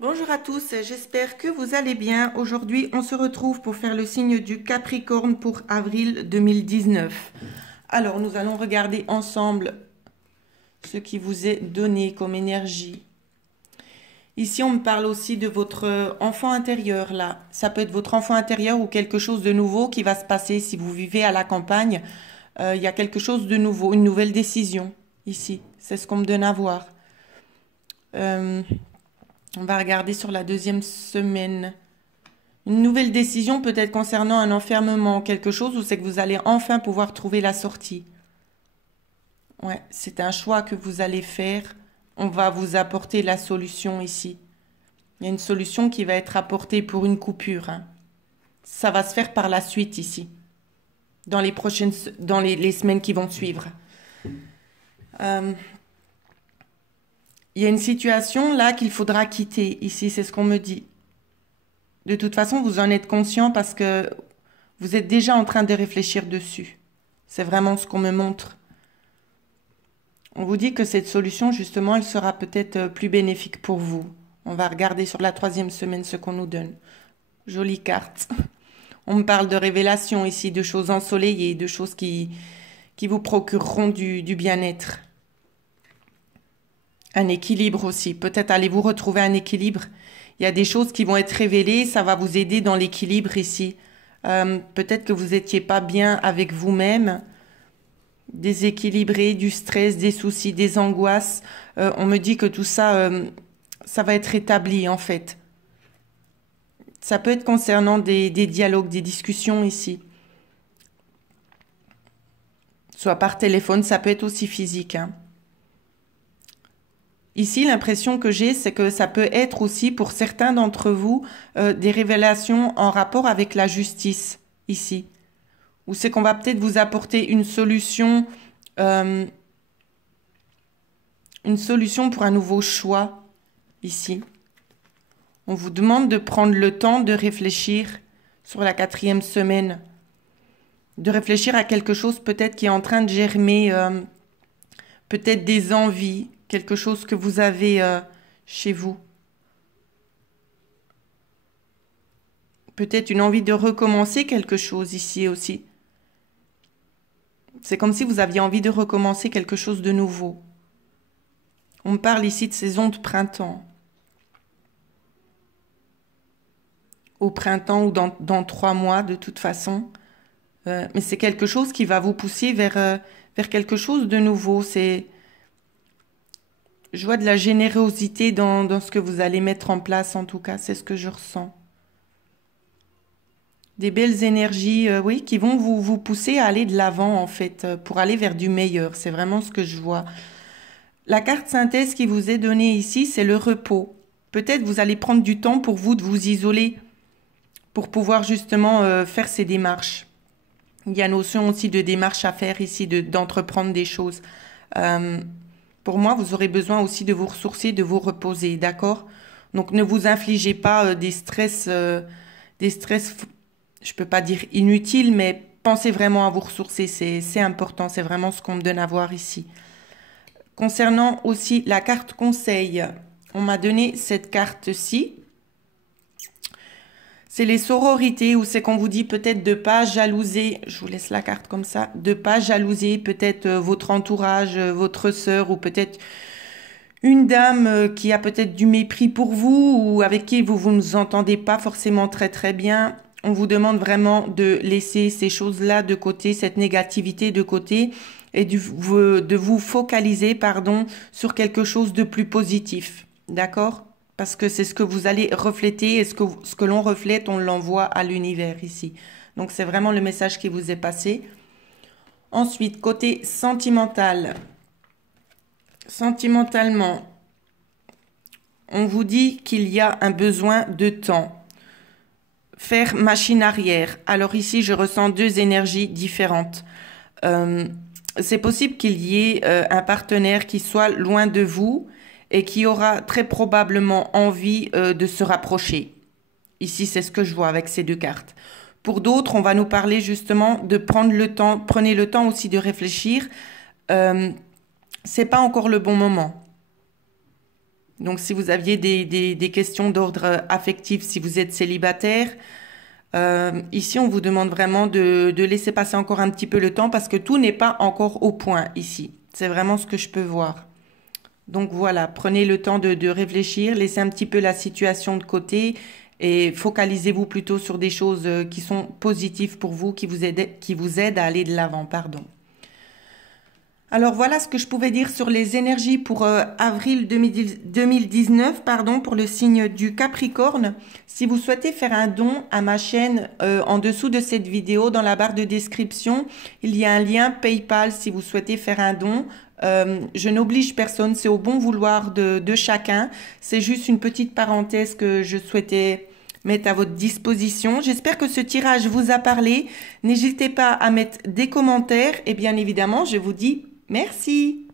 Bonjour à tous, j'espère que vous allez bien. Aujourd'hui, on se retrouve pour faire le signe du Capricorne pour avril 2019. Alors, nous allons regarder ensemble ce qui vous est donné comme énergie. Ici, on me parle aussi de votre enfant intérieur, là. Ça peut être votre enfant intérieur ou quelque chose de nouveau qui va se passer si vous vivez à la campagne. Il y a quelque chose de nouveau, une nouvelle décision, ici. C'est ce qu'on me donne à voir. Euh, on va regarder sur la deuxième semaine. Une nouvelle décision peut-être concernant un enfermement, quelque chose où c'est que vous allez enfin pouvoir trouver la sortie. Ouais, c'est un choix que vous allez faire. On va vous apporter la solution ici. Il y a une solution qui va être apportée pour une coupure, hein. Ça va se faire par la suite ici, dans les prochaines, dans les semaines qui vont suivre. Euh, il y a une situation là qu'il faudra quitter ici, c'est ce qu'on me dit. De toute façon, vous en êtes conscient parce que vous êtes déjà en train de réfléchir dessus. C'est vraiment ce qu'on me montre. On vous dit que cette solution, justement, elle sera peut-être plus bénéfique pour vous. On va regarder sur la troisième semaine ce qu'on nous donne. Jolie carte. On me parle de révélations ici, de choses ensoleillées, de choses qui vous procureront du bien-être. Un équilibre aussi. Peut-être allez-vous retrouver un équilibre. Il y a des choses qui vont être révélées, ça va vous aider dans l'équilibre ici. Peut-être que vous n'étiez pas bien avec vous-même, déséquilibré, du stress, des soucis, des angoisses. On me dit que tout ça, ça va être établi en fait. Ça peut être concernant des dialogues, des discussions ici. Soit par téléphone, ça peut être aussi physique, hein. Ici, l'impression que j'ai, c'est que ça peut être aussi pour certains d'entre vous des révélations en rapport avec la justice ici. Ou c'est qu'on va peut-être vous apporter euh, une solution pour un nouveau choix ici. On vous demande de prendre le temps de réfléchir sur la quatrième semaine, de réfléchir à quelque chose peut-être qui est en train de germer, peut-être des envies, quelque chose que vous avez chez vous. Peut-être une envie de recommencer quelque chose ici aussi. C'est comme si vous aviez envie de recommencer quelque chose de nouveau. On me parle ici de saison de printemps. Au printemps ou dans 3 mois de toute façon. Mais c'est quelque chose qui va vous pousser vers quelque chose de nouveau. Je vois de la générosité dans ce que vous allez mettre en place, en tout cas, c'est ce que je ressens. Des belles énergies, oui, qui vont vous pousser à aller de l'avant, en fait, pour aller vers du meilleur. C'est vraiment ce que je vois. La carte synthèse qui vous est donnée ici, c'est le repos. Peut-être vous allez prendre du temps pour vous de vous isoler, pour pouvoir justement faire ces démarches. Il y a notion aussi de démarche à faire ici, d'entreprendre des choses. Euh, pour moi, vous aurez besoin aussi de vous ressourcer, de vous reposer, d'accord? Donc ne vous infligez pas des stress, je peux pas dire inutiles, mais pensez vraiment à vous ressourcer, c'est important, c'est vraiment ce qu'on me donne à voir ici. Concernant aussi la carte conseil, on m'a donné cette carte-ci. C'est les sororités où c'est qu'on vous dit peut-être de pas jalouser, je vous laisse la carte comme ça, de pas jalouser peut-être votre entourage, votre sœur ou peut-être une dame qui a peut-être du mépris pour vous ou avec qui vous ne vous entendez pas forcément très très bien. On vous demande vraiment de laisser ces choses-là de côté, cette négativité de côté et de vous focaliser, pardon, sur quelque chose de plus positif. D'accord? Parce que c'est ce que vous allez refléter et ce que l'on reflète, on l'envoie à l'univers ici. Donc c'est vraiment le message qui vous est passé. Ensuite, côté sentimental. Sentimentalement, on vous dit qu'il y a un besoin de temps. Faire machine arrière. Alors ici, je ressens deux énergies différentes. C'est possible qu'il y ait un partenaire qui soit loin de vous et qui aura très probablement envie de se rapprocher. Ici, c'est ce que je vois avec ces deux cartes. Pour d'autres, on va nous parler justement de prendre le temps. Prenez le temps aussi de réfléchir. C'est pas encore le bon moment. Donc, si vous aviez des questions d'ordre affectif, si vous êtes célibataire, ici, on vous demande vraiment de laisser passer encore un petit peu le temps parce que tout n'est pas encore au point ici. C'est vraiment ce que je peux voir. Donc voilà, prenez le temps de réfléchir, laissez un petit peu la situation de côté et focalisez-vous plutôt sur des choses qui sont positives pour vous, qui vous aident à aller de l'avant, pardon. Alors voilà ce que je pouvais dire sur les énergies pour avril 2019, pardon, pour le signe du Capricorne. Si vous souhaitez faire un don à ma chaîne, en dessous de cette vidéo, dans la barre de description, il y a un lien PayPal si vous souhaitez faire un don. Je n'oblige personne, c'est au bon vouloir de chacun. C'est juste une petite parenthèse que je souhaitais mettre à votre disposition. J'espère que ce tirage vous a parlé. N'hésitez pas à mettre des commentaires et bien évidemment, je vous dis merci.